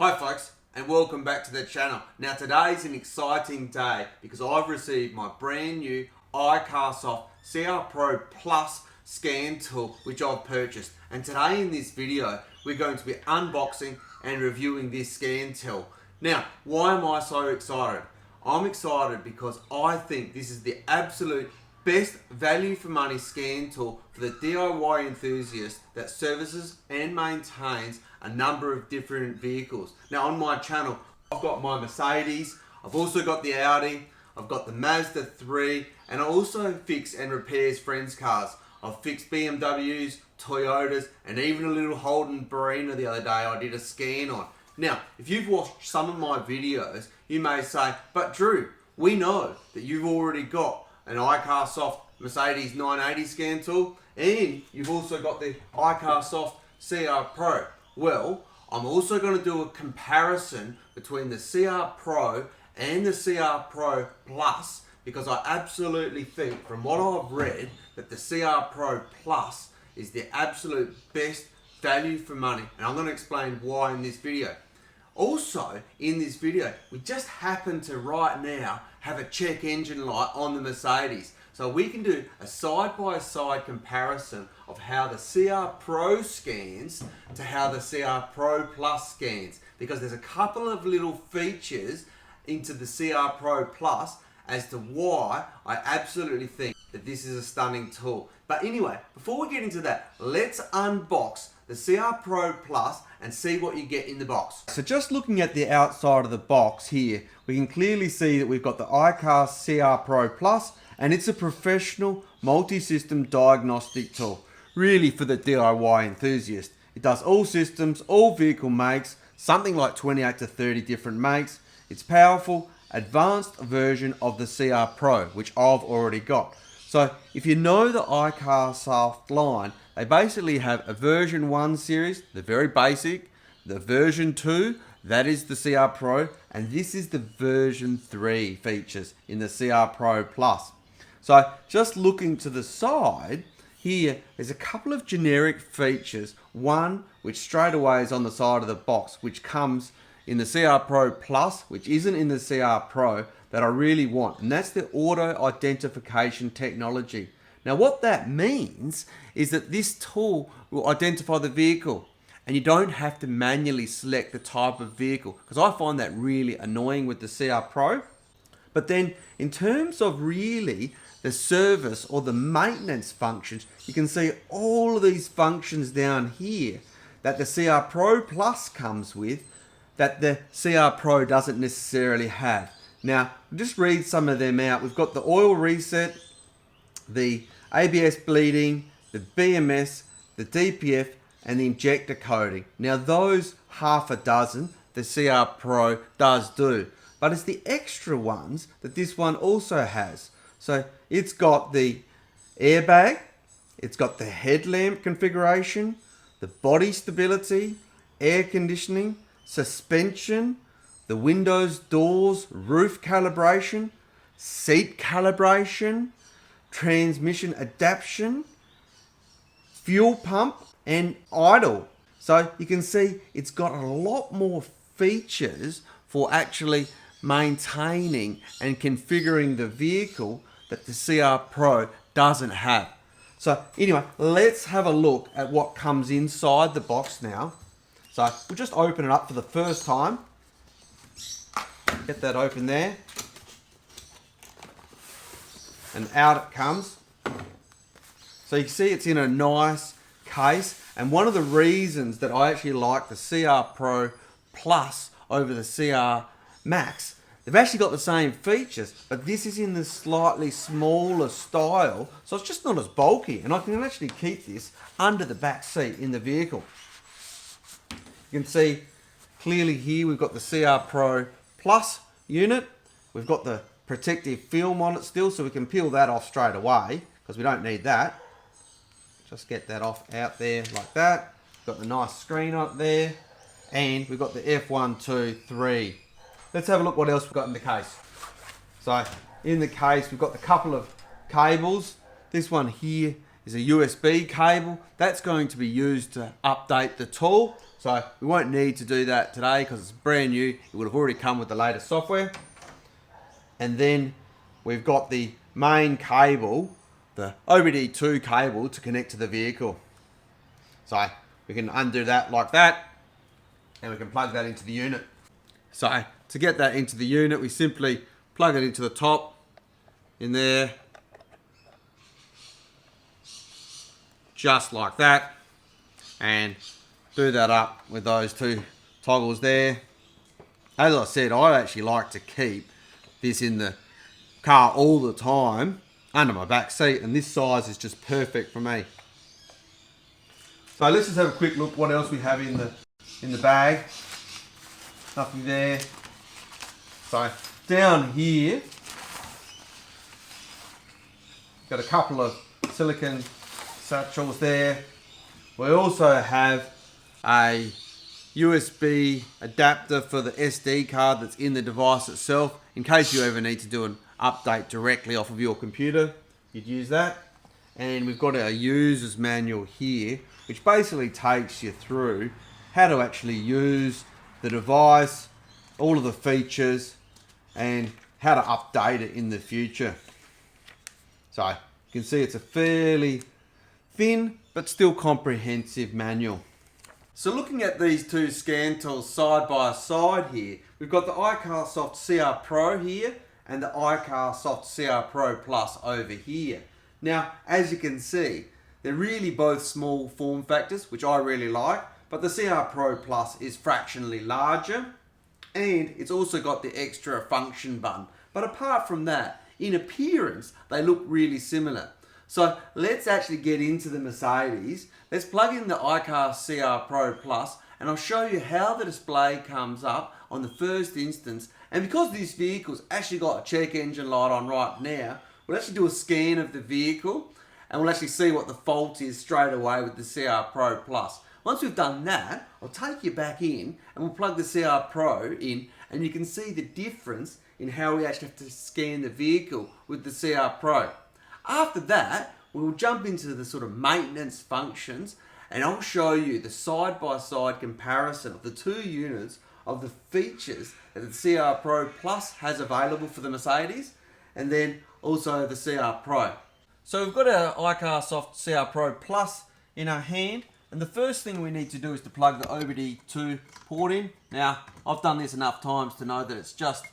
Hi folks, and welcome back to the channel. Now today's an exciting day because I've received my brand new iCarsoft CR Pro Plus scan tool which I've purchased. And today in this video we're going to be unboxing and reviewing this scan tool. Now why am I so excited? I'm excited because I think this is the absolute best value for money scan tool for the DIY enthusiast that services and maintains a number of different vehicles. Now on my channel, I've got my Mercedes, I've also got the Audi, I've got the Mazda 3, and I also fix and repairs friends' cars. I've fixed BMWs, Toyotas, and even a little Holden Barina the other day I did a scan on. Now, if you've watched some of my videos, you may say, but Drew, we know that you've already got an iCarsoft Mercedes 980 scan tool, and you've also got the iCarsoft CR Pro. Well, I'm also going to do a comparison between the CR Pro and the CR Pro Plus because I absolutely think, from what I've read, that the CR Pro Plus is the absolute best value for money, and I'm going to explain why in this video. Also, in this video, we just happen to right now have a check engine light on the Mercedes. So we can do a side-by-side comparison of how the CR Pro scans to how the CR Pro Plus scans. Because there's a couple of little features into the CR Pro Plus as to why I absolutely think that this is a stunning tool. But anyway, before we get into that, let's unbox the CR Pro Plus and see what you get in the box. So just looking at the outside of the box here, we can clearly see that we've got the iCarsoft CR Pro Plus, and it's a professional multi-system diagnostic tool, really for the DIY enthusiast. It does all systems, all vehicle makes, something like 28 to 30 different makes. It's powerful, advanced version of the CR Pro, which I've already got. So if you know the iCarsoft line, they basically have a version 1 series, the very basic, the version 2, that is the CR Pro, and this is the version 3 features in the CR Pro Plus. So just looking to the side, here there's a couple of generic features. One, which straight away is on the side of the box, which comes in the CR Pro Plus, which isn't in the CR Pro, that I really want, and that's the auto identification technology. Now what that means is that this tool will identify the vehicle and you don't have to manually select the type of vehicle, because I find that really annoying with the CR Pro. But then in terms of really the service or the maintenance functions, you can see all of these functions down here that the CR Pro Plus comes with that the CR Pro doesn't necessarily have. Now, we'll just read some of them out. We've got the oil reset, the ABS bleeding, the BMS, the DPF, and the injector coating. Now, those half a dozen the CR Pro does do, but it's the extra ones that this one also has. So it's got the airbag, it's got the headlamp configuration, the body stability, air conditioning, suspension, the windows, doors, roof calibration, seat calibration, transmission adaptation, fuel pump, and idle. So you can see it's got a lot more features for actually maintaining and configuring the vehicle that the CR Pro doesn't have. So anyway, let's have a look at what comes inside the box now. So we'll just open it up for the first time. Get that open there. And out it comes. So you can see it's in a nice case. And one of the reasons that I actually like the CR Pro Plus over the CR Max, they've actually got the same features, but this is in the slightly smaller style, so it's just not as bulky, and I can actually keep this under the back seat in the vehicle. You can see clearly here we've got the CR Pro Plus unit. We've got the protective film on it still, so we can peel that off straight away because we don't need that. Just get that off out there like that. Got the nice screen up there, and we've got the F1, 2, 3. Let's have a look what else we've got in the case. So in the case we've got the couple of cables. This one here is a USB cable. That's going to be used to update the tool. So we won't need to do that today because it's brand new. It would have already come with the latest software. And then we've got the main cable, the OBD2 cable to connect to the vehicle. So we can undo that like that, and we can plug that into the unit. So to get that into the unit, we simply plug it into the top, in there, just like that, and do that up with those two toggles there. As I said, I actually like to keep this in the car all the time under my back seat, and this size is just perfect for me. So let's just have a quick look what else we have in the bag. Nothing there. So down here, got a couple of silicone satchels there. We also have a USB adapter for the SD card that's in the device itself. In case you ever need to do an update directly off of your computer, you'd use that. And we've got our user's manual here, which basically takes you through how to actually use the device, all of the features, and how to update it in the future. So you can see it's a fairly thin but still comprehensive manual. So looking at these two scan tools side by side here, we've got the iCarsoft CR Pro here and the iCarsoft CR Pro Plus over here. Now, as you can see, they're really both small form factors, which I really like, but the CR Pro Plus is fractionally larger, and it's also got the extra function button. But apart from that, in appearance, they look really similar. So let's actually get into the Mercedes. Let's plug in the iCarsoft CR Pro Plus, and I'll show you how the display comes up on the first instance. And because this vehicle's actually got a check engine light on right now, we'll actually do a scan of the vehicle, and we'll actually see what the fault is straight away with the CR Pro Plus. Once we've done that, I'll take you back in and we'll plug the CR Pro in, and you can see the difference in how we actually have to scan the vehicle with the CR Pro. After that, we'll jump into the sort of maintenance functions, and I'll show you the side-by-side comparison of the two units of the features that the CR Pro Plus has available for the Mercedes, and then also the CR Pro. So we've got our iCarsoft CR Pro Plus in our hand, and the first thing we need to do is to plug the OBD2 port in. Now, I've done this enough times to know that it's just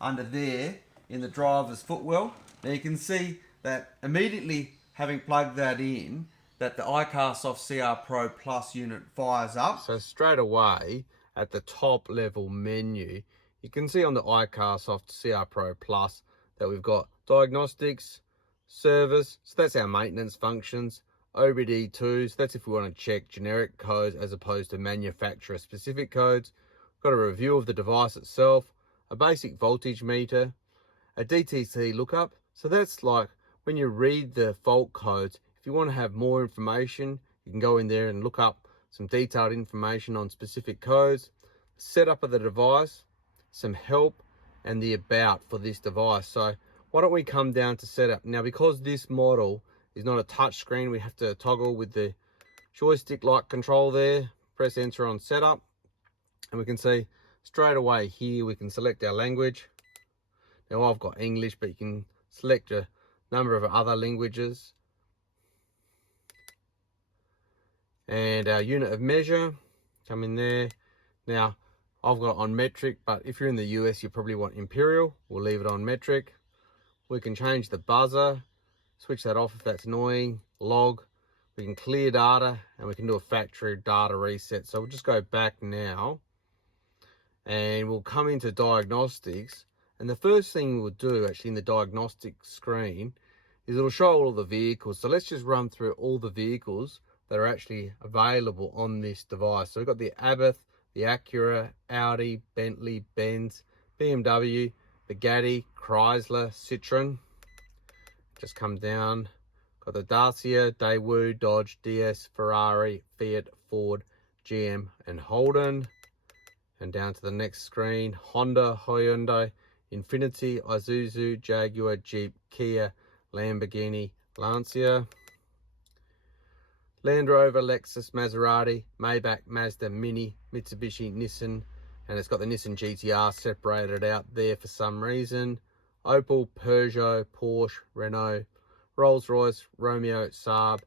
under there in the driver's footwell. Now you can see that immediately having plugged that in, that the iCarsoft CR Pro Plus unit fires up. So straight away at the top level menu, you can see on the iCarsoft CR Pro Plus that we've got diagnostics, service, so that's our maintenance functions, OBD2, so that's if we want to check generic codes as opposed to manufacturer specific codes. We've got a review of the device itself, a basic voltage meter, a DTC lookup, so that's like when you read the fault codes, if you want to have more information, you can go in there and look up some detailed information on specific codes, setup of the device, some help, and the about for this device. So why don't we come down to setup. Now, because this model is not a touch screen, we have to toggle with the joystick-like control there, press enter on setup, and we can see straight away here, we can select our language. Now I've got English, but you can select a number of other languages. And our unit of measure, come in there. Now, I've got it on metric, but if you're in the US, you probably want imperial. We'll leave it on metric. We can change the buzzer, switch that off if that's annoying, log. We can clear data, and we can do a factory data reset. So we'll just go back now, and we'll come into diagnostics. And the first thing we'll do actually in the diagnostic screen is it'll show all of the vehicles. So let's just run through all the vehicles that are actually available on this device. So we've got the Abarth, the Acura, Audi, Bentley, Benz, BMW, Bugatti, Chrysler, Citroen. Just come down. Got the Dacia, Daewoo, Dodge, DS, Ferrari, Fiat, Ford, GM, and Holden. And down to the next screen, Honda, Hyundai, Infiniti, Isuzu, Jaguar, Jeep, Kia, Lamborghini, Lancia. Land Rover, Lexus, Maserati, Maybach, Mazda, Mini, Mitsubishi, Nissan, and it's got the Nissan GTR separated out there for some reason. Opel, Peugeot, Porsche, Renault, Rolls-Royce, Romeo, Saab,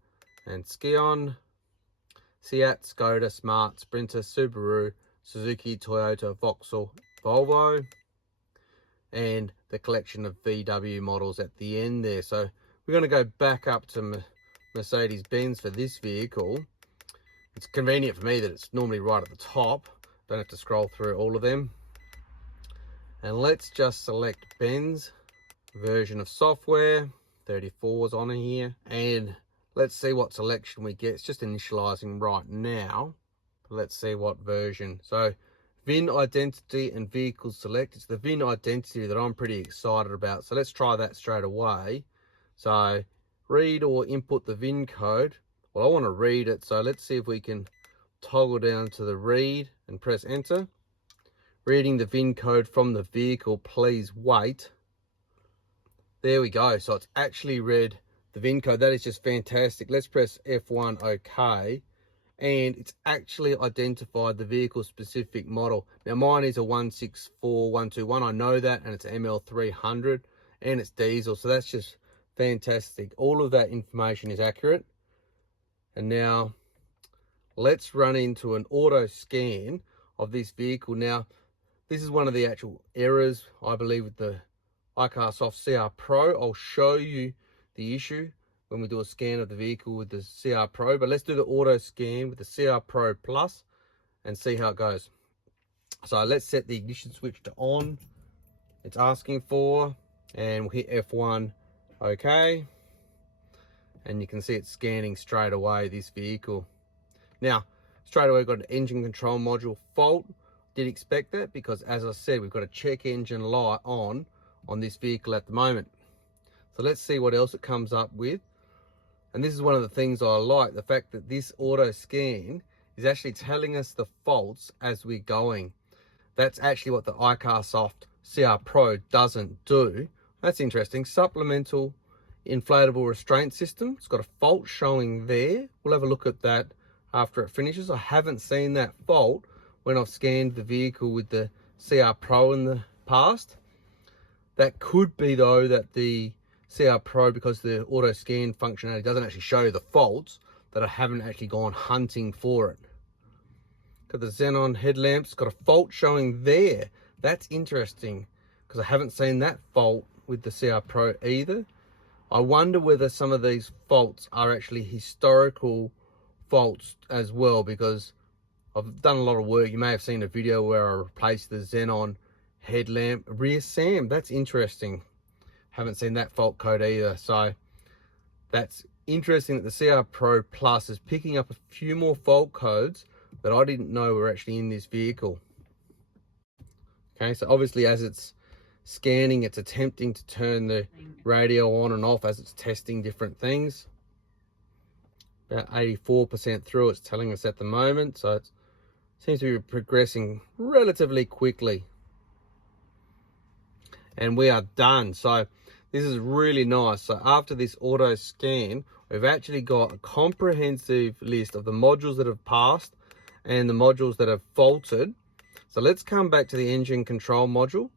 and Scion. Seat, Skoda, Smart, Sprinter, Subaru, Suzuki, Toyota, Vauxhall, Volvo, and the collection of VW models at the end there. So we're going to go back up to Mercedes-Benz for this vehicle. It's convenient for me that it's normally right at the top. Don't have to scroll through all of them. And let's just select Benz version of software. 34's on here. And let's see what selection we get. It's just initializing right now. Let's see what version. So VIN identity and vehicle select. It's the VIN identity that I'm pretty excited about. So let's try that straight away. So read or input the VIN code. Well, I want to read it. So let's see if we can toggle down to the read and press enter. Reading the VIN code from the vehicle, please wait. There we go. So it's actually read the VIN code. That is just fantastic. Let's press F1 OK. And it's actually identified the vehicle specific model. Now mine is a 164121. I know that, and it's ML300 and it's diesel. So that's just fantastic. All of that information is accurate. And now let's run into an auto scan of this vehicle. Now, this is one of the actual errors, I believe, with the iCarsoft CR Pro. I'll show you the issue when we do a scan of the vehicle with the CR Pro, but let's do the auto scan with the CR Pro Plus and see how it goes. So let's set the ignition switch to on. It's asking for, and we'll hit F1 OK. And you can see it's scanning straight away this vehicle. Now, straight away got an engine control module fault. Did expect that because, as I said, we've got a check engine light on this vehicle at the moment. So let's see what else it comes up with. And this is one of the things I like, the fact that this auto scan is actually telling us the faults as we're going. That's actually what the iCarsoft CR Pro doesn't do. That's interesting. Supplemental inflatable restraint system. It's got a fault showing there. We'll have a look at that after it finishes. I haven't seen that fault when I've scanned the vehicle with the CR Pro in the past. That could be though that the CR Pro, because the auto scan functionality doesn't actually show you the faults, that I haven't actually gone hunting for it. Got the xenon headlamps, got a fault showing there. That's interesting because I haven't seen that fault with the CR Pro either. I wonder whether some of these faults are actually historical faults as well, because I've done a lot of work. You may have seen a video where I replaced the xenon headlamp rear SAM. That's interesting. Haven't seen that fault code either. So that's interesting that the CR Pro Plus is picking up a few more fault codes that I didn't know were actually in this vehicle. Okay, so obviously as it's scanning, it's attempting to turn the radio on and off as it's testing different things. About 84% through, it's telling us at the moment. So it seems to be progressing relatively quickly. And we are done. So this is really nice. So after this auto scan, we've actually got a comprehensive list of the modules that have passed and the modules that have faulted. So let's come back to the engine control module,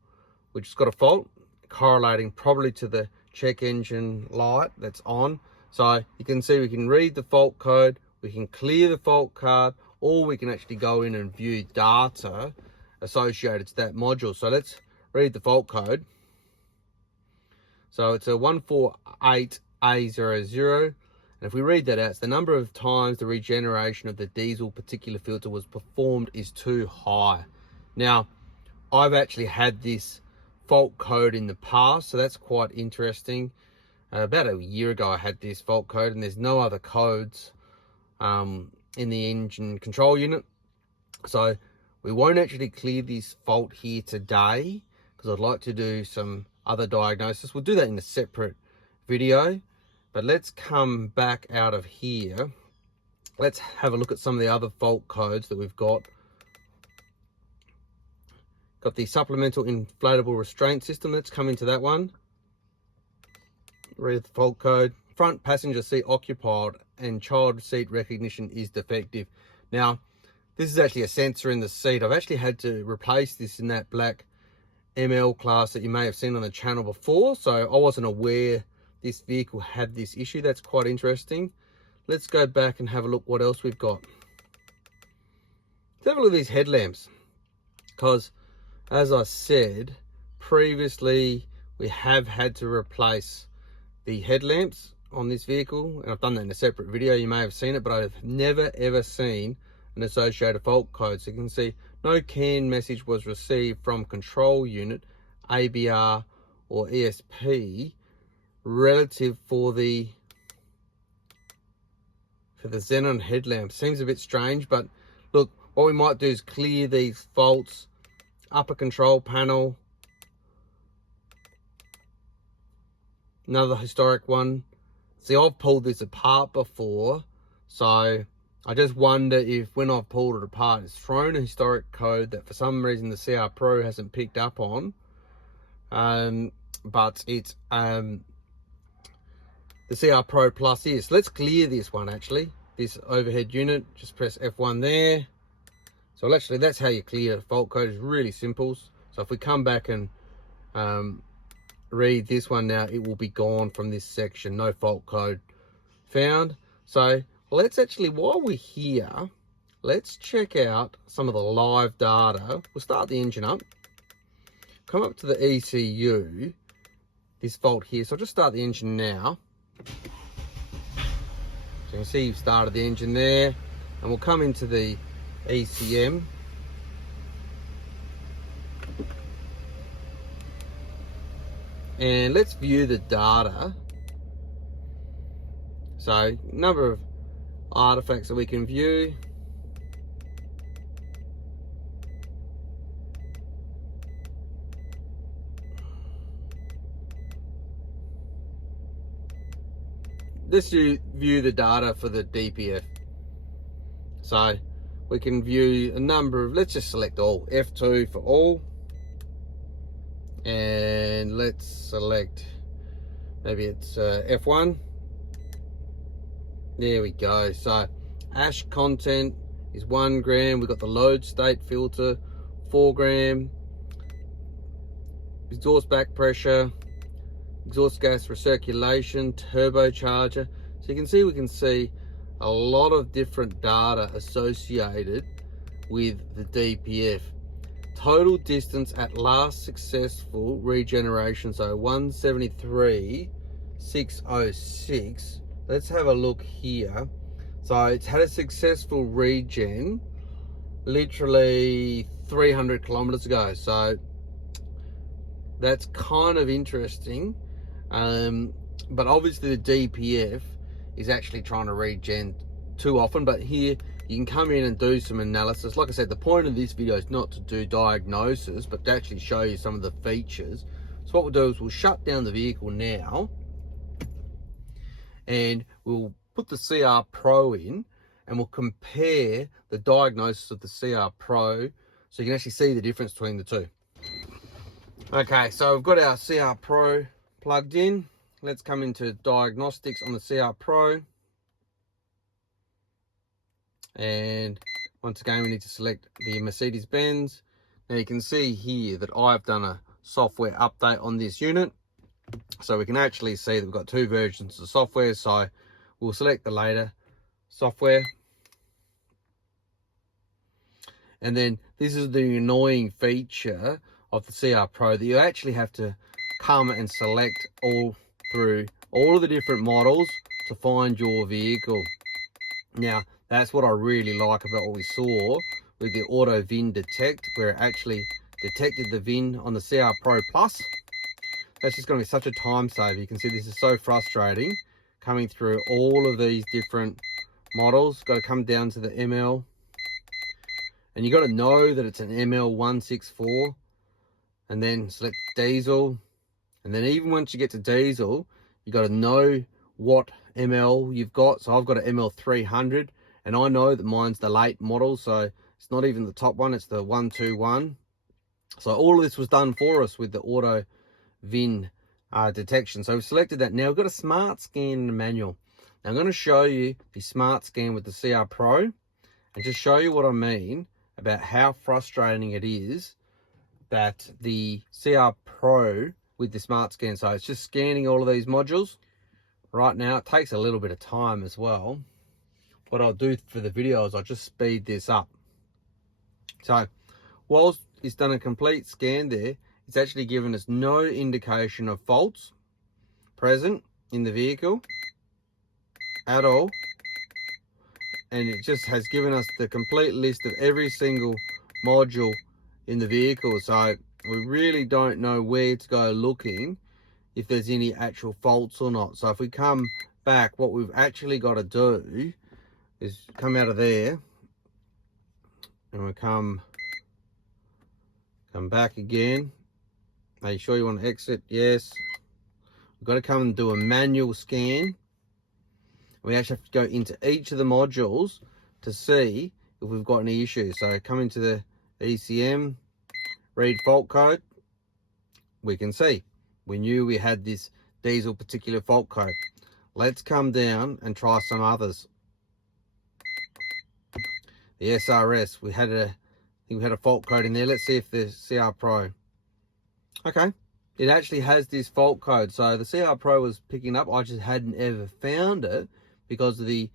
which has got a fault, correlating probably to the check engine light that's on. So you can see we can read the fault code, we can clear the fault card, or we can actually go in and view data associated to that module. So let's read the fault code. So it's a 148A00. And if we read that out, it's the number of times the regeneration of the diesel particulate filter was performed is too high. Now, I've actually had this fault code in the past, so that's quite interesting. About a year ago, I had this fault code, and there's no other codes in the engine control unit. So we won't actually clear this fault here today, because I'd like to do some other diagnosis. We'll do that in a separate video, but let's come back out of here. Let's have a look at some of the other fault codes that we've got. Got the supplemental inflatable restraint system. Let's come into that one. Read the fault code. front passenger seat occupied and child seat recognition is defective. Now, this is actually a sensor in the seat. I've actually had to replace this in that black ML class that you may have seen on the channel before, so I wasn't aware this vehicle had this issue. That's quite interesting. Let's go back and have a look what else we've got. Let's have a look at these headlamps, because as I said previously, we have had to replace the headlamps on this vehicle, and I've done that in a separate video. You may have seen it, but I've never ever seen an associated fault code. So you can see no CAN message was received from control unit, ABR or ESP relative for the xenon headlamp. Seems a bit strange, but look, what we might do is clear these faults. Upper control panel, another historic one. See, I've pulled this apart before, so I just wonder if when I've pulled it apart, it's thrown a historic code that for some reason the CR Pro hasn't picked up on. But it's the CR Pro Plus is. Let's clear this one actually. This overhead unit, just press F1 there. So actually that's how you clear a fault code. It's really simple. So if we come back and read this one now, it will be gone from this section. No fault code found. So let's actually, while we're here, let's check out some of the live data. We'll start the engine up, come up to the ECU, this fault here. So I'll just start the engine now. So you can see you've started the engine there, and we'll come into the ECM. And let's view the data. So, number of artifacts that we can view. Let's view the data for the DPF. So, we can view a number of, let's just select all, F2 for all. And let's select, maybe it's F1. There we go. So ash content is 1 gram. We've got the load state filter, 4 gram. Exhaust back pressure, exhaust gas recirculation, turbocharger. So you can see, we can see a lot of different data associated with the DPF. Total distance at last successful regeneration, so 173,606. Let's have a look here. So it's had a successful regen literally 300 kilometers ago. So that's kind of interesting. But obviously the DPF is actually trying to regen too often. But here you can come in and do some analysis. Like I said, the point of this video is not to do diagnosis, but to actually show you some of the features. So what we'll do is we'll shut down the vehicle now, and we'll put the CR Pro in, and we'll compare the diagnosis of the CR Pro so you can actually see the difference between the two. Okay, so we've got our CR Pro plugged in. Let's come into diagnostics on the CR Pro. And once again, we need to select the Mercedes-Benz. Now you can see here that I've done a software update on this unit. So we can actually see that we've got 2 versions of software. So we'll select the later software. And then this is the annoying feature of the CR Pro, that you actually have to come and select all through all of the different models to find your vehicle. Now, that's what I really like about what we saw with the auto VIN detect, where it actually detected the VIN on the CR Pro Plus. That's just going to be such a time saver. You can see this is so frustrating coming through all of these different models. Got to come down to the ML, and you got to know that it's an ML164, and then select diesel. And then even once you get to diesel, you got to know what ML you've got. So I've got an ML300, and I know that mine's the late model, so it's not even the top one, it's the 121. So all of this was done for us with the auto VIN detection. So we've selected that. Now we've got a smart scan and a manual. Now I'm going to show you the smart scan with the CR Pro and just show you what I mean about how frustrating it is that the CR Pro with the smart scan, so it's just scanning all of these modules right now. It takes a little bit of time as well. What I'll do for the video is I'll just speed this up. So whilst it's done a complete scan there, it's actually given us no indication of faults present in the vehicle at all. And it just has given us the complete list of every single module in the vehicle. So we really don't know where to go looking if there's any actual faults or not. So if we come back, what we've actually got to do is come out of there and we come back again. Are you sure you want to exit? Yes. We've got to come and do a manual scan. We actually have to go into each of the modules to see if we've got any issues. So come into the ECM, read fault code. We can see we knew we had this diesel particular fault code. Let's come down and try some others. The SRS, I think we had a fault code in there. Let's see if the CR Pro. Okay, it actually has this fault code. So the CR Pro was picking up. I just hadn't ever found it because of the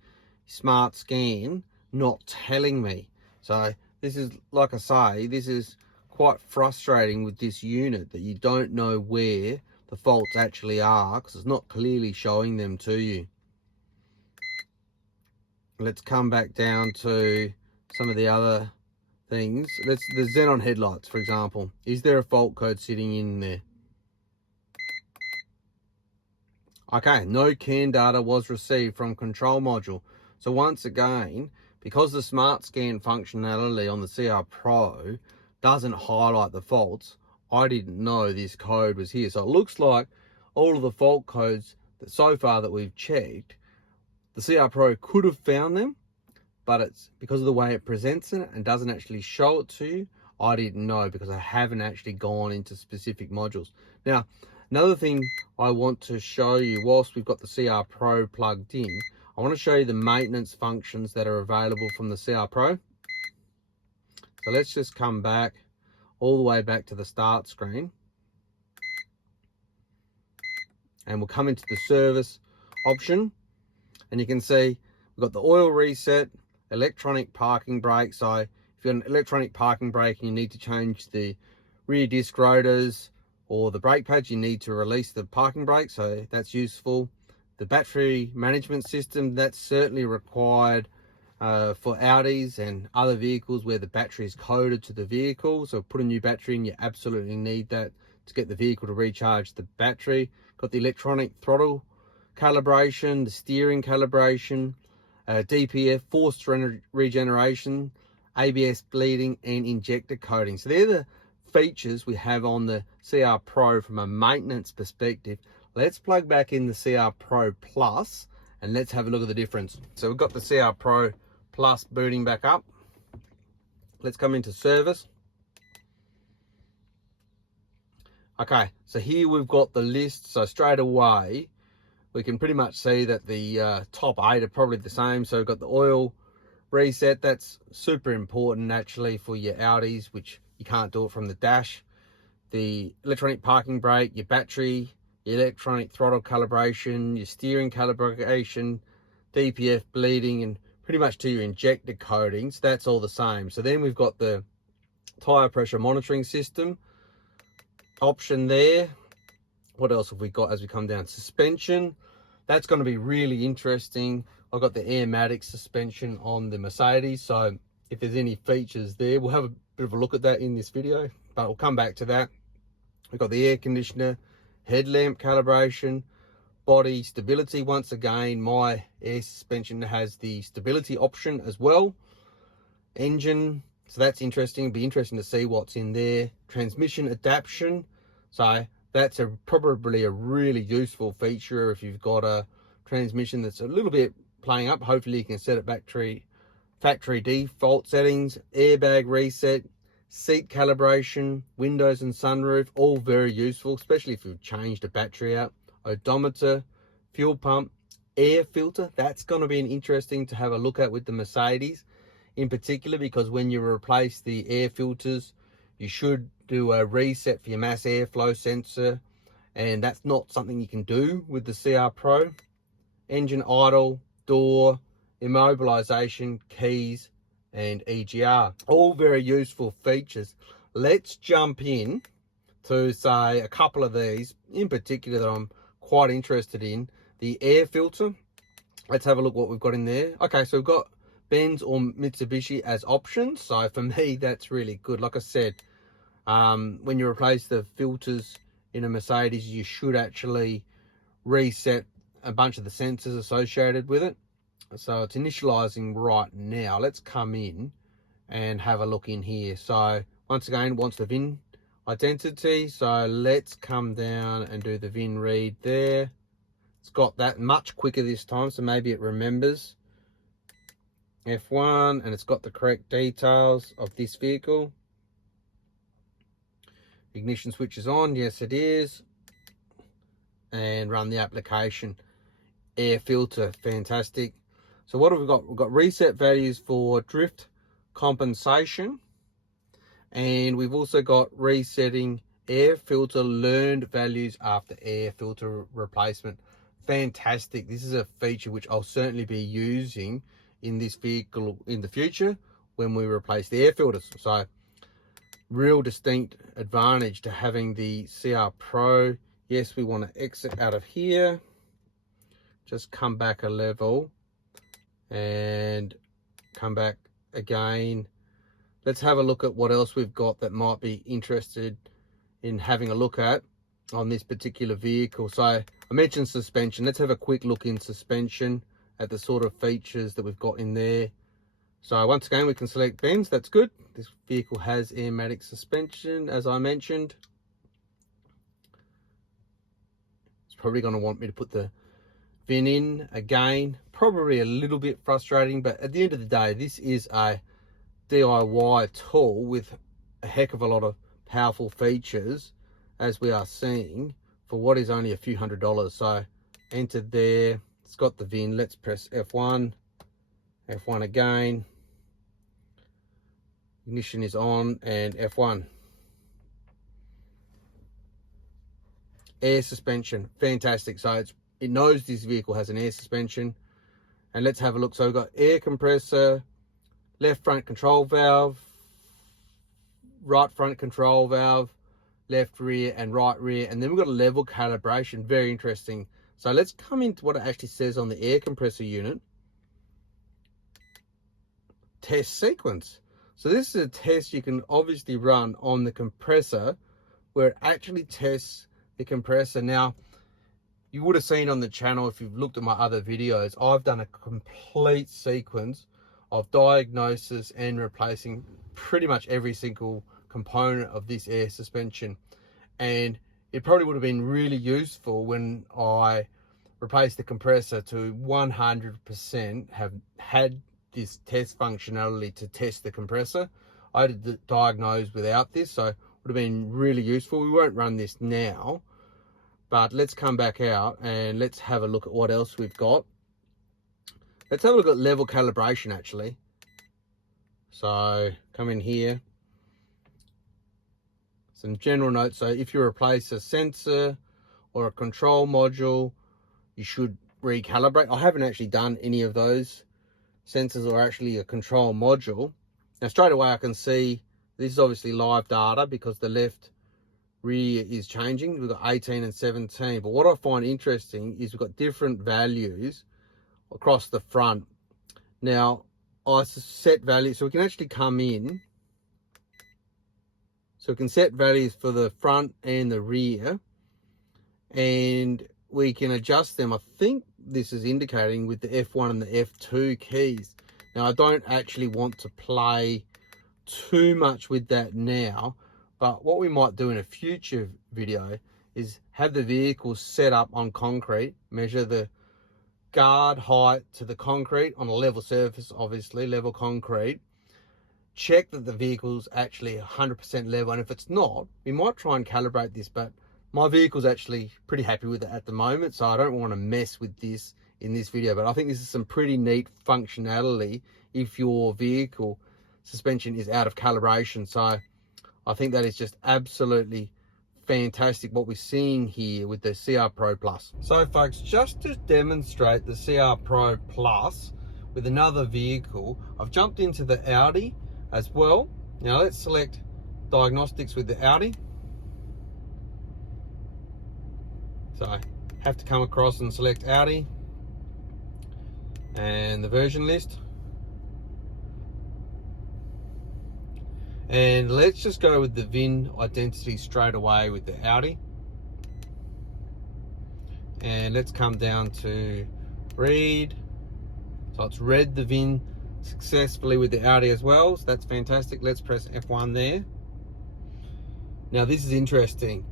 smart scan not telling me. So this is, like I say, this is quite frustrating with this unit, that you don't know where the faults actually are because it's not clearly showing them to you. Let's come back down to some of the other things. The xenon headlights, for example. Is there a fault code sitting in there? Okay, no CAN data was received from control module. So once again, because the smart scan functionality on the CR Pro doesn't highlight the faults, I didn't know this code was here. So it looks like all of the fault codes that so far that we've checked, the CR Pro could have found them, but it's because of the way it presents it and doesn't actually show it to you. I didn't know because I haven't actually gone into specific modules. Now, another thing I want to show you, whilst we've got the CR Pro plugged in, I want to show you the maintenance functions that are available from the CR Pro. So let's just come back all the way back to the start screen. And we'll come into the service option. And you can see we've got the oil reset, electronic parking brake. So if you've got an electronic parking brake and you need to change the rear disc rotors or the brake pads, you need to release the parking brake. So that's useful. The battery management system, that's certainly required for Audis and other vehicles where the battery is coded to the vehicle. So put a new battery in, you absolutely need that to get the vehicle to recharge the battery. Got the electronic throttle calibration, the steering calibration, DPF, forced regeneration, ABS bleeding, and injector coating. So they're the features we have on the CR Pro from a maintenance perspective. Let's plug back in the CR Pro Plus and let's have a look at the difference. So we've got the CR Pro Plus booting back up. Let's come into service. Okay, so here we've got the list. So straight away, we can pretty much see that the top 8 are probably the same. So we've got the oil reset. That's super important actually for your Audis, which you can't do it from the dash. The electronic parking brake, your battery, your electronic throttle calibration, your steering calibration, DPF bleeding, and pretty much to your injector coatings. That's all the same. So then we've got the tire pressure monitoring system option there. What else have we got as we come down? Suspension. That's going to be really interesting. I've got the Airmatic suspension on the Mercedes. So if there's any features there, we'll have a bit of a look at that in this video, but we'll come back to that. We've got the air conditioner, headlamp calibration, body stability. Once again, my air suspension has the stability option as well. Engine, so that's interesting. It'll be interesting to see what's in there. Transmission adaptation, so that's probably a really useful feature if you've got a transmission that's a little bit playing up. Hopefully you can set it factory default settings. Airbag reset, seat calibration, windows and sunroof, all very useful, especially if you've changed a battery out. Odometer, fuel pump, air filter, that's going to be interesting to have a look at with the Mercedes in particular, because when you replace the air filters, you should do a reset for your mass airflow sensor, and that's not something you can do with the CR Pro. Engine idle, door, immobilization, keys, and EGR, all very useful features. Let's jump in to say a couple of these in particular that I'm quite interested in. The air filter, let's have a look what we've got in there. Okay, so we've got Benz or Mitsubishi as options, so for me that's really good. Like I said, when you replace the filters in a Mercedes, you should actually reset a bunch of the sensors associated with it. So it's initializing right now. Let's come in and have a look in here. So once again, it wants the VIN identity, so let's come down and do the VIN read there. It's got that much quicker this time, so maybe it remembers. F1, and it's got the correct details of this vehicle. Ignition switch is on, yes it is. And run the application. Air filter, fantastic. So what have we got? We've got reset values for drift compensation, and we've also got resetting air filter learned values after air filter replacement. Fantastic. This is a feature which I'll certainly be using in this vehicle in the future when we replace the air filters. So real distinct advantage to having the CR Pro. Yes, we want to exit out of here, just come back a level and come back again. Let's have a look at what else we've got that might be interested in having a look at on this particular vehicle. So I mentioned suspension. Let's have a quick look in suspension at the sort of features that we've got in there. So once again, we can select Benz. That's good. This vehicle has airmatic suspension, as I mentioned. It's probably going to want me to put the VIN in again. Probably a little bit frustrating, but at the end of the day, this is a DIY tool with a heck of a lot of powerful features, as we are seeing, for what is only a few $100s. So entered there, it's got the VIN. Let's press F1, F1 again. Ignition is on, and F1. Air suspension, fantastic. So it knows this vehicle has an air suspension. And let's have a look. So we've got air compressor, left front control valve, right front control valve, left rear and right rear, and then we've got a level calibration. Very interesting. So let's come into what it actually says on the air compressor unit. Test sequence. So this is a test you can obviously run on the compressor, where it actually tests the compressor. Now, you would have seen on the channel, if you've looked at my other videos, I've done a complete sequence of diagnosis and replacing pretty much every single component of this air suspension. And it probably would have been really useful when I replaced the compressor to 100% have had this test functionality to test the compressor. I did diagnose without this, so it would have been really useful. We won't run this now, but let's come back out and let's have a look at what else we've got. Let's have a look at level calibration actually. So come in here. Some general notes. So if you replace a sensor or a control module, you should recalibrate. I haven't actually done any of those sensors or actually a control module. Now straight away I can see this is obviously live data because the left rear is changing. We've got 18 and 17, but what I find interesting is we've got different values across the front. Now I set values, so we can actually come in, so we can set values for the front and the rear, and we can adjust them. I think this is indicating with the F1 and the F2 keys. Now I don't actually want to play too much with that now, but what we might do in a future video is have the vehicle set up on concrete, measure the guard height to the concrete on a level surface, obviously level concrete, check that the vehicle's actually 100% level, and if it's not, we might try and calibrate this, but my vehicle's actually pretty happy with it at the moment, so I don't want to mess with this in this video. But I think this is some pretty neat functionality if your vehicle suspension is out of calibration. So I think that is just absolutely fantastic what we're seeing here with the CR Pro Plus. So folks, just to demonstrate the CR Pro Plus with another vehicle, I've jumped into the Audi as well. Now let's select diagnostics with the Audi. So I have to come across and select Audi and the version list. And let's just go with the VIN identity straight away with the Audi. And let's come down to read. So it's read the VIN successfully with the Audi as well. So that's fantastic. Let's press F1 there. Now this is interesting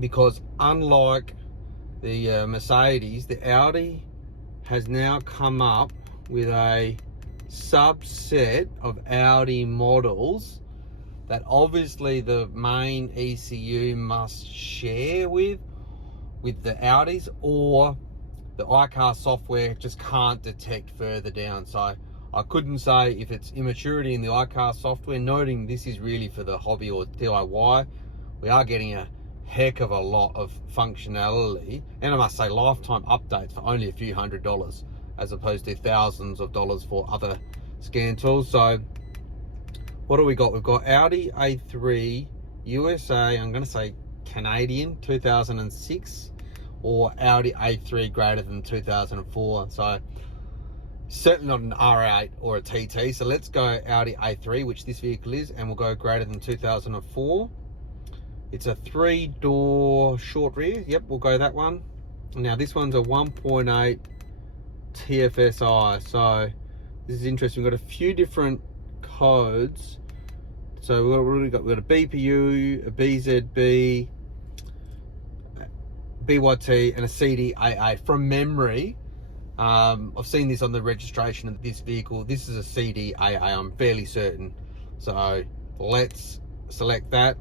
because unlike the Mercedes, the Audi has now come up with a subset of Audi models that obviously the main ECU must share with the Audis, or the iCar software just can't detect further down. So I couldn't say if it's immaturity in the iCar software, noting this is really for the hobby or DIY. We are getting a heck of a lot of functionality, and I must say lifetime updates for only a few $100s as opposed to thousands of dollars for other scan tools. So what do we got? We've got Audi A3 USA, I'm going to say Canadian 2006, or Audi A3 greater than 2004. So certainly not an R8 or a TT. So let's go Audi A3, which this vehicle is, and we'll go greater than 2004. It's a 3-door short rear. Yep, we'll go that one. Now this one's a 1.8 TFSI. So this is interesting. We've got a few different codes. So we've got a BPU, a BZB, BYT, and a CDAA from memory. I've seen this on the registration of this vehicle. This is a CDAA, I'm fairly certain. So let's select that.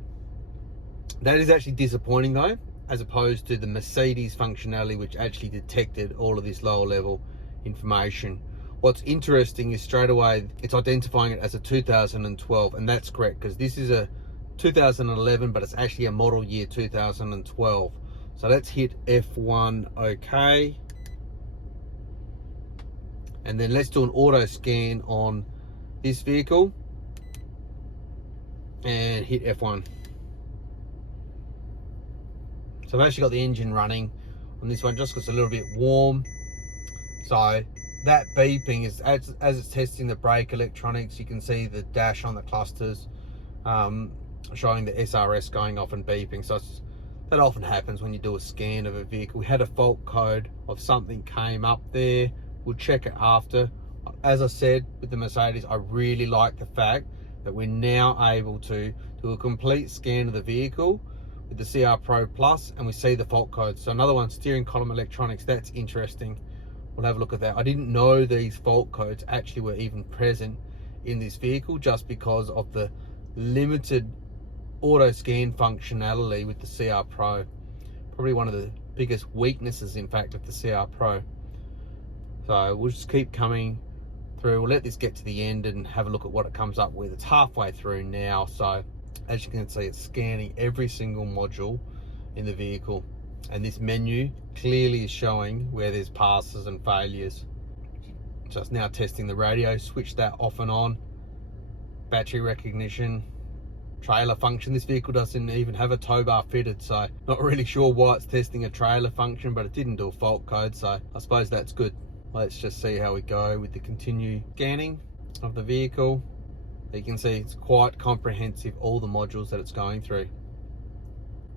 That is actually disappointing though, as opposed to the Mercedes functionality, which actually detected all of this lower level information. What's interesting is straight away it's identifying it as a 2012, and that's correct because this is a 2011, but it's actually a model year 2012. So let's hit F1, okay. And then let's do an auto scan on this vehicle and hit F1. So I've actually got the engine running on this one just because it's a little bit warm. So that beeping is as it's testing the brake electronics. You can see the dash on the clusters showing the SRS going off and beeping. So that often happens when you do a scan of a vehicle. We had a fault code of something came up there. We'll check it after. As I said with the Mercedes, I really like the fact that we're now able to do a complete scan of the vehicle with the CR Pro Plus, and we see the fault codes. So another one, steering column electronics. That's interesting. We'll have a look at that. I didn't know these fault codes actually were even present in this vehicle just because of the limited auto scan functionality with the CR Pro. Probably one of the biggest weaknesses, in fact, of the CR Pro. So we'll just keep coming through. We'll let this get to the end and have a look at what it comes up with. It's halfway through now, so as you can see, it's scanning every single module in the vehicle, and this menu clearly is showing where there's passes and failures. So it's now testing the radio. Switch that off and on. Battery recognition, trailer function. This vehicle doesn't even have a tow bar fitted, so not really sure why it's testing a trailer function, but it didn't do a fault code, so I suppose that's good. Let's just see how we go with the continue scanning of the vehicle. You can see it's quite comprehensive, all the modules that it's going through.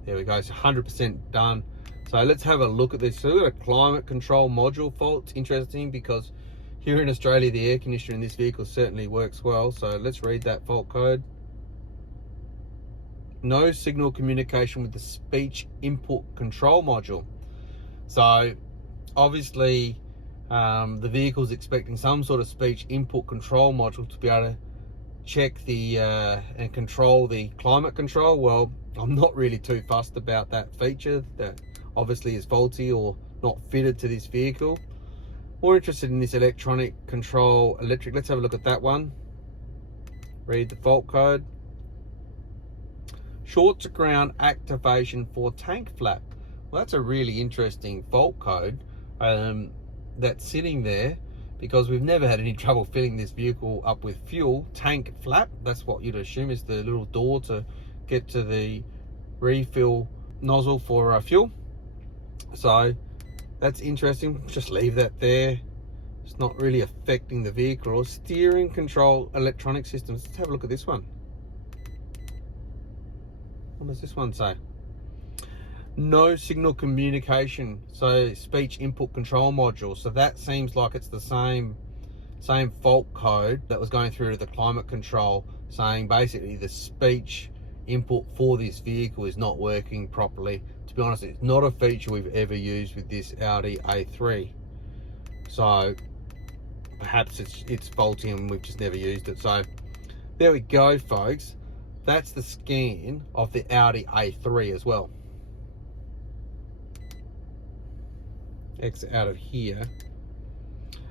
There we go, it's 100% done. So let's have a look at this. So we've got a climate control module fault. It's interesting because here in Australia, the air conditioner in this vehicle certainly works well. So let's read that fault code. No signal communication with the speech input control module. So obviously the vehicle's expecting some sort of speech input control module to be able to check the and control the climate control. Well, I'm not really too fussed about that feature that obviously is faulty or not fitted to this vehicle. More interested in this electronic control electric. Let's have a look at that one. Read the fault code. Short to ground activation for tank flap. Well, that's a really interesting fault code that's sitting there, because we've never had any trouble filling this vehicle up with fuel. Tank flap, that's what you'd assume is the little door to get to the refill nozzle for fuel. So that's interesting. Just leave that there. It's not really affecting the vehicle. Or steering control electronic systems. Let's have a look at this one. What does this one say? No signal communication, so speech input control module. So that seems like it's the same fault code that was going through to the climate control, saying basically the speech input for this vehicle is not working properly. To be honest, it's not a feature we've ever used with this Audi A3, so perhaps it's faulty and we've just never used it. So there we go, folks. That's the scan of the Audi A3 as well. Exit out of here,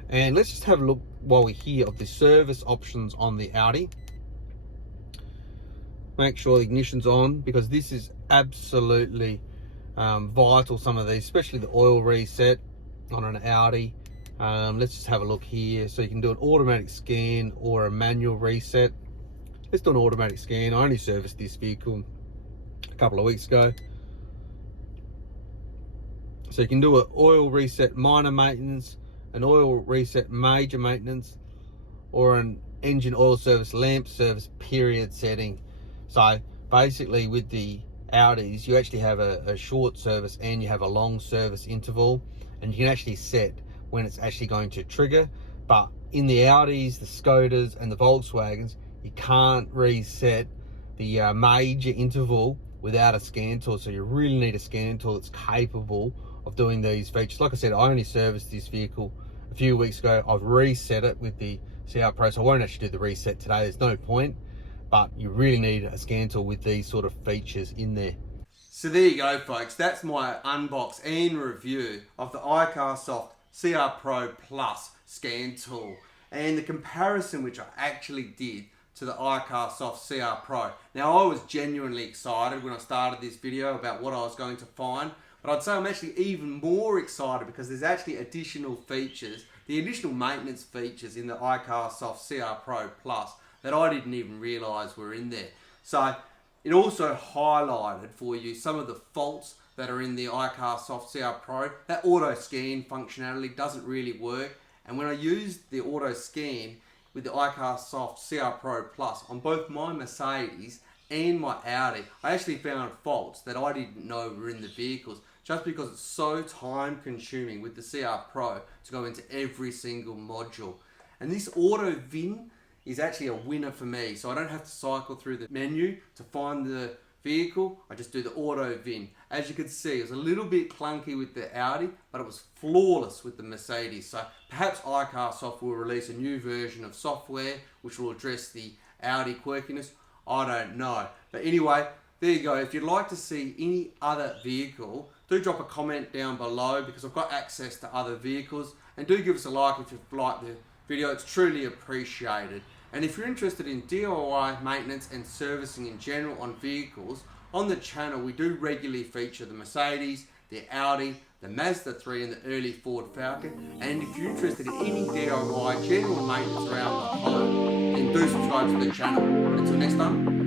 and let's just have a look while we're here of the service options on the Audi. Make sure the ignition's on, because this is absolutely vital. Some of these, especially the oil reset on an Audi. Let's just have a look here. So you can do an automatic scan or a manual reset. Let's do an automatic scan. I only serviced this vehicle a couple of weeks ago. So you can do an oil reset minor maintenance, an oil reset major maintenance, or an engine oil service lamp service period setting. So basically with the Audis, you actually have a short service and you have a long service interval, and you can actually set when it's actually going to trigger. But in the Audis, the Skodas and the Volkswagens, you can't reset the major interval without a scan tool. So you really need a scan tool that's capable of doing these features. Like I said, I only serviced this vehicle a few weeks ago. I've reset it with the CR Pro, so I won't actually do the reset today. There's no point, but you really need a scan tool with these sort of features in there. So there you go, folks. That's my unbox and review of the iCarsoft CR Pro Plus scan tool, and the comparison which I actually did to the iCarsoft CR Pro. Now, I was genuinely excited when I started this video about what I was going to find, but I'd say I'm actually even more excited because there's actually additional features, the additional maintenance features in the iCarsoft CR Pro Plus that I didn't even realise were in there. So it also highlighted for you some of the faults that are in the iCarsoft CR Pro. That auto scan functionality doesn't really work, and when I used the auto scan with the iCarsoft CR Pro Plus on both my Mercedes and my Audi, I actually found faults that I didn't know were in the vehicles, just because it's so time consuming with the CR Pro to go into every single module. And this auto VIN is actually a winner for me, so I don't have to cycle through the menu to find the vehicle. I just do the auto VIN. As you can see, it was a little bit clunky with the Audi, but it was flawless with the Mercedes. So perhaps iCarsoft will release a new version of software which will address the Audi quirkiness. I don't know. But anyway, there you go. If you'd like to see any other vehicle, do drop a comment down below, because I've got access to other vehicles. And do give us a like if you've liked the video. It's truly appreciated. And if you're interested in DIY maintenance and servicing in general on vehicles, on the channel we do regularly feature the Mercedes, the Audi, the Mazda 3 and the early Ford Falcon. And if you're interested in any DIY general maintenance around the home, then do subscribe to the channel. Until next time.